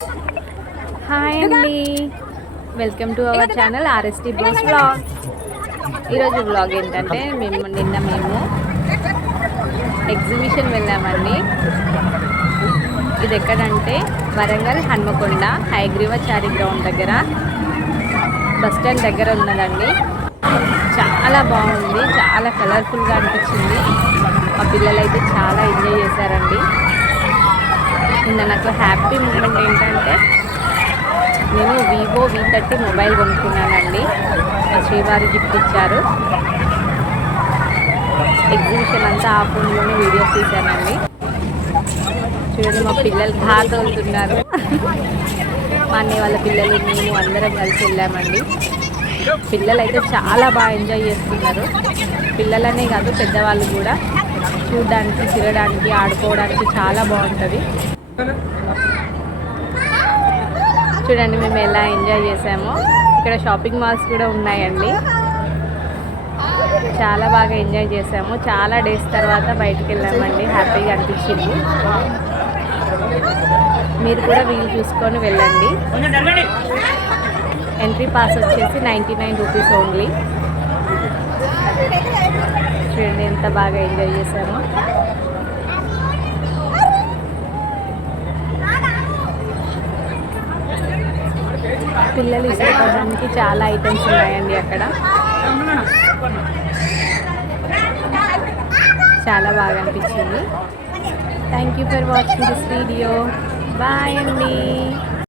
Hi అండి, welcome to our channel ఆర్ఎస్టీ bros vlog. ఈరోజు vlog ఏంటంటే నిన్న మేము ఎగ్జిబిషన్ వెళ్ళామండి. ఇది ఎక్కడంటే వరంగల్ హన్మకొండ హైగ్రీవాచారి గ్రౌండ్ దగ్గర బస్ స్టాండ్ దగ్గర ఉన్నదండి. చాలా బాగుంది, చాలా కలర్ఫుల్గా అనిపించింది. మా పిల్లలు అయితే చాలా ఎంజాయ్ చేశారండి. నిన్న నాకు హ్యాపీ మూమెంట్ ఏంటంటే నేను వివో V30 మొబైల్ కొనుక్కున్నానండి. మా శ్రీవారి గిఫ్ట్ ఇచ్చారు. ఎగ్జిబిషన్ అంతా ఆ ఫోన్లోనే వీడియోస్ తీశానండి. చూడండి, మా పిల్లలు కార్ తోలుతున్నారు. మా అన్నయ్య వాళ్ళ పిల్లలు మేము అందరం కలిసి వెళ్ళామండి. పిల్లలు అయితే చాలా బాగా ఎంజాయ్ చేస్తున్నారు. పిల్లలనే కాదు, పెద్దవాళ్ళు కూడా చూడడానికి, తిరగడానికి, ఆడుకోవడానికి చాలా బాగుంటుంది. చూడండి మేము ఎలా ఎంజాయ్ చేసామో. ఇక్కడ షాపింగ్ మాల్స్ కూడా ఉన్నాయండి. చాలా బాగా ఎంజాయ్ చేసాము. చాలా డేస్ తర్వాత బయటికి వెళ్ళామండి. హ్యాపీగా అనిపించింది. మీరు కూడా వీలు చూసుకొని వెళ్ళండి. ఎంట్రీ పాస్ వచ్చేసి 99 రూపీస్ ఓన్లీ. చూడండి ఎంత బాగా ఎంజాయ్ చేసామో. పిల్లలు ఇష్టపడడానికి చాలా ఐటమ్స్ ఉన్నాయండి అక్కడ. చాలా బాగా అనిపించింది. Thank you for watching this video. Bye అండి.